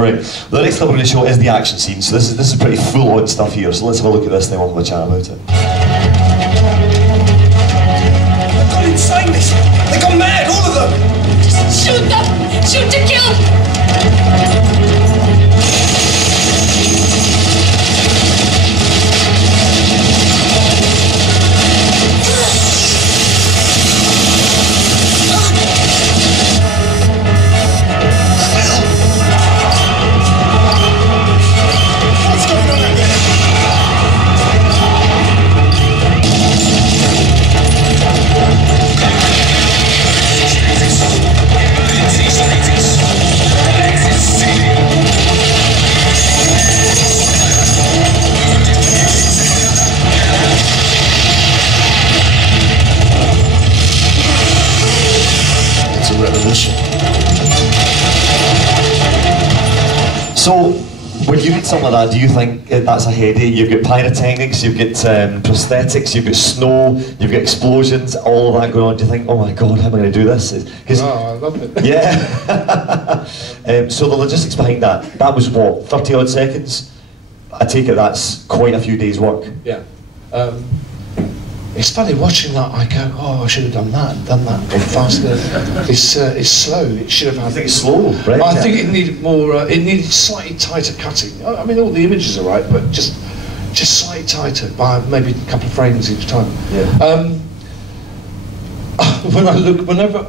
Alright, the next thing we're going to show is the action scene. So this is pretty full-on stuff here. So let's have a look at this and then we'll have a chat about it. They've gone insane, they've gone mad, all of them! Just shoot them! Shoot to kill! So, when you read something like that, do you think that's a headache? You've got pyrotechnics, you've got prosthetics, you've got snow, you've got explosions, all of that going on. Do you think, oh my God, how am I going to do this? I love it. Yeah. So the logistics behind that was what, 30 odd seconds? I take it that's quite a few days' work. Yeah. It's funny watching that. I go, oh, I should have done that a bit faster. It's slow. It should have had. I think it's slow, right? I think it needed more. It needed slightly tighter cutting. I mean, all the images are right, but just slightly tighter by maybe a couple of frames each time. Yeah. When I look, whenever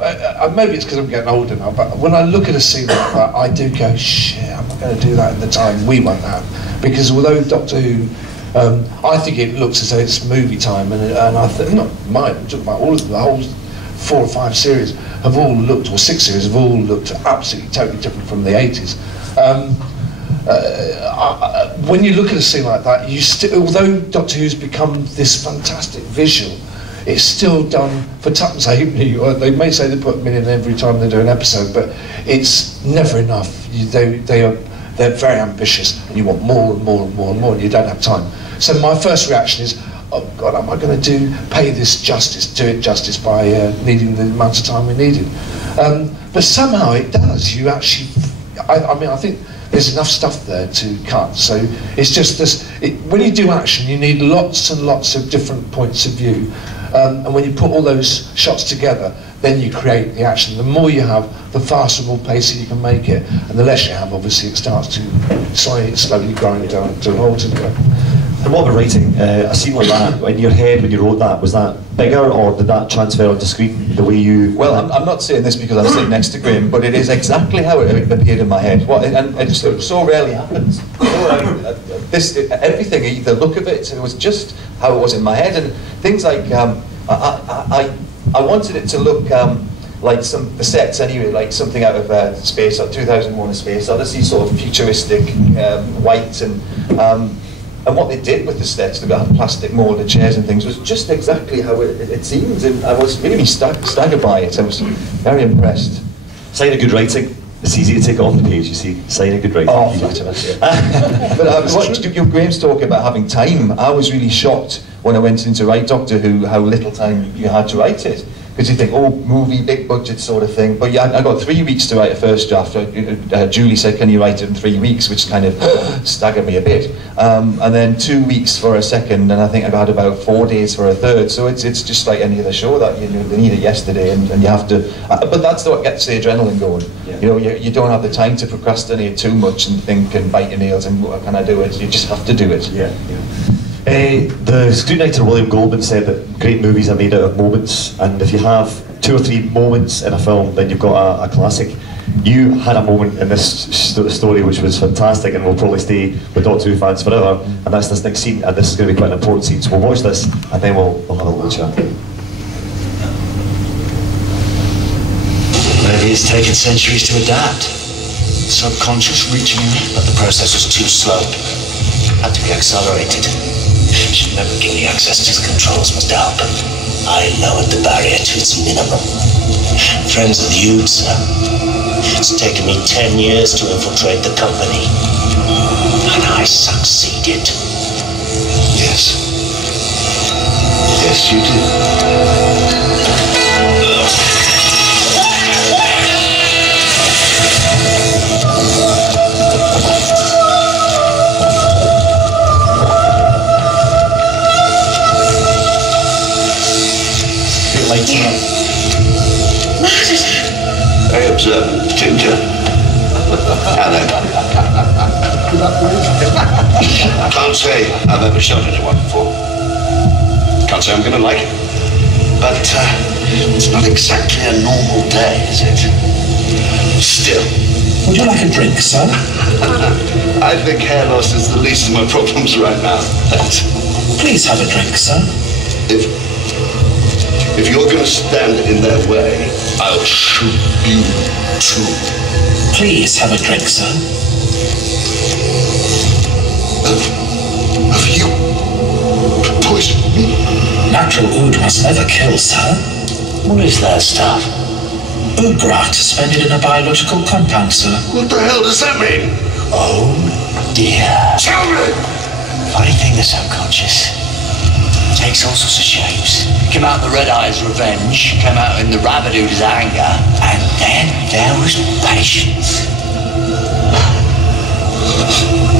maybe it's because I'm getting older now, but when I look at a scene like that, I do go, shit, I'm not going to do that in the time we won't have, because although Doctor Who. I think it looks as though it's movie time, and I think, not mine, I'm talking about all of them, the whole 4 or 5 series have all looked, or 6 series have all looked absolutely totally different from the 80s. When you look at a scene like that, although Doctor Who's become this fantastic visual, it's still done for tuppence halfpenny. They may say they put a million every time they do an episode, but it's never enough. They're very ambitious, and you want more and more and more and more, and you don't have time. So my first reaction is, oh God, am I going to pay this justice, do it justice by needing the amount of time we needed? But somehow it does. You actually, I mean, I think there's enough stuff there to cut. So it's just this, when you do action, you need lots and lots of different points of view. And when you put all those shots together, then you create the action. The more you have, the faster and more pacey you can make it. And the less you have, obviously, it starts to slowly grind down to a halt. And what about writing? A scene like that, in your head when you wrote that, was that bigger, or did that transfer onto screen the way you... Well, I'm not saying this because I'm sitting next to Graham, but it is exactly how it appeared in my head. And it so rarely happens. Everything, the look of it, it was just how it was in my head. And things like, I wanted it to look like the sets anyway, like something out of Space, or 2001: A Space Odyssey, sort of futuristic, white, and what they did with the sets, they got plastic moulded chairs and things, was just exactly how it seems, and I was really staggered by it. I was very impressed. Sign of good writing. It's easy to take it off the page, you see. Sign of good writing. Oh, flatterous. But Graham's talking about having time. I was really shocked when I went in to write Doctor Who, how little time you had to write it. Because you think, oh, movie, big budget sort of thing. But yeah, I got 3 weeks to write a first draft. Julie said, can you write it in 3 weeks? Which kind of staggered me a bit. And then 2 weeks for a second, and I think I had about 4 days for a third. So it's just like any other show that they need it yesterday, and you have to. But that's what gets the adrenaline going. Yeah. You know, you don't have the time to procrastinate too much and think and bite your nails and what can I do it? You just have to do it. Yeah. The screenwriter William Goldman said that great movies are made out of moments, and if you have 2 or 3 moments in a film, then you've got a classic. You had a moment in this story which was fantastic, and will probably stay with Doctor Who fans forever, and that's this next scene, and this is going to be quite an important scene, so we'll watch this, and then we'll have a little chat. Maybe it's taken centuries to adapt. Subconscious reaching out, but the process was too slow. Had to be accelerated. Should never give me access to the controls, Mr. Halpern. I lowered the barrier to its minimum. Friends of the youth, sir. It's taken me 10 years to infiltrate the company. And I succeeded. Yes. Yes, you did. later on. Very observant, Ginger. Hello. Can't say I've ever shot anyone before. Can't say I'm going to like it. But it's not exactly a normal day, is it? Still. Would you like a drink, sir? I think hair loss is the least of my problems right now. Thanks. Please have a drink, sir. If you're going to stand in their way, I'll shoot you too. Please have a drink, sir. Have you poisoned me? Natural oud must never kill, sir. What is that stuff? Oud suspended in a biological compound, sir. What the hell does that mean? Oh, dear. Tell me! Funny thing, the subconscious. Takes all sorts of shapes. Came out in the Red Eye's revenge, came out in the Rabbidoo's anger, and then there was patience.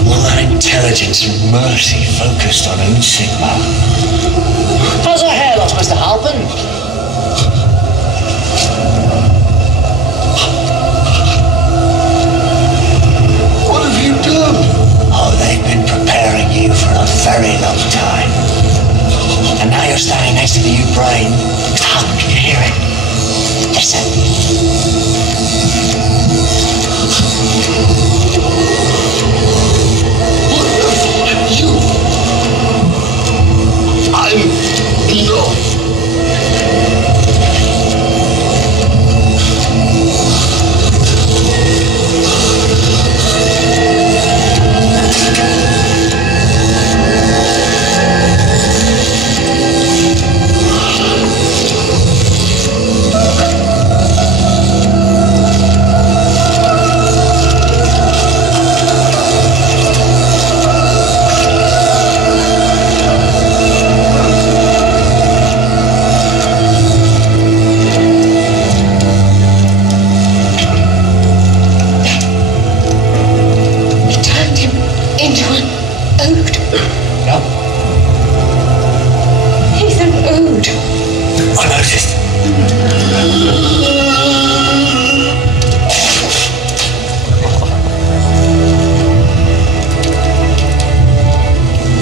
All that intelligence and mercy focused on own Sigma. How's our hair loss, Mr. Halpin? What have you done? Oh, they've been preparing you for a very long time. And now you're standing next to the U-brain. Mr. Halpin, can you hear it? Listen. I'm enough.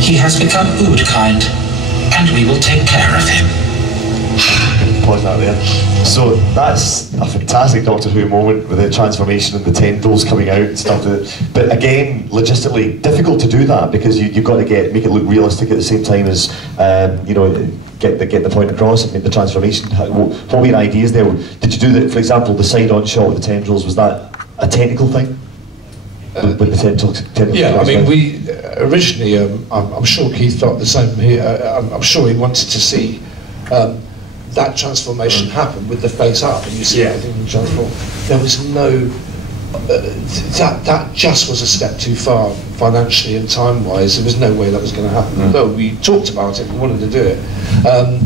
He has become oud kind, and we will take care of him. Pause that there. So that's a fantastic Doctor Who moment with the transformation and the tendrils coming out and stuff. But again, logistically difficult to do that because you've got to make it look realistic at the same time as you know, get the point across and make the transformation. What were your ideas there? Did you do that? For example, the side-on shot with the tendrils, was that a technical thing? With the tendrils yeah, I mean, we originally, I'm sure Keith felt the same. I'm sure he wanted to see that transformation happen with the face up, and you see everything transform. There was no, that just was a step too far financially and time-wise. There was no way that was going to happen. No, we talked about it, we wanted to do it.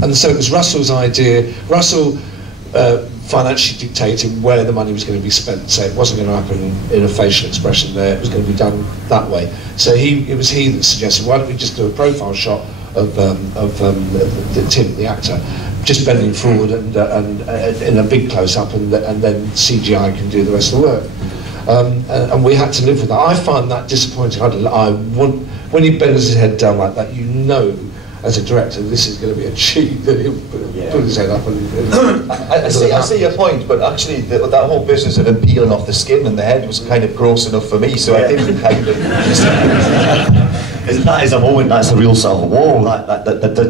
And so it was Russell's idea. Russell financially dictating where the money was going to be spent, so it wasn't going to happen in a facial expression there, it was going to be done that way. So it was he that suggested, why don't we just do a profile shot of Tim, the actor, just bending forward and in a big close-up, and then CGI can do the rest of the work. And we had to live with that. I find that disappointing. When he bends his head down like that, you know, as a director, this is going to be a cheat, that he'll put his head up and... I see your point, but actually that whole business of him peeling off the skin and the head was kind of gross enough for me, so I didn't kind of... That is a moment, that's a real sort of wall, that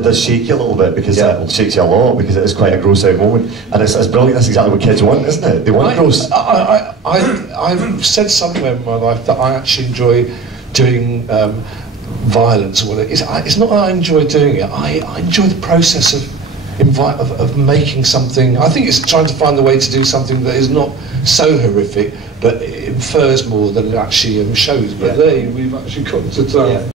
does shake you a little bit, because it shakes you a lot, because it is quite a gross out moment, and it's brilliant. That's exactly what kids want, isn't it? They want gross. I've said somewhere in my life that I actually enjoy doing violence, or whatever. It's not that I enjoy doing it, I enjoy the process of making something. I think it's trying to find the way to do something that is not so horrific, but it infers more than it actually shows. But there we've actually got to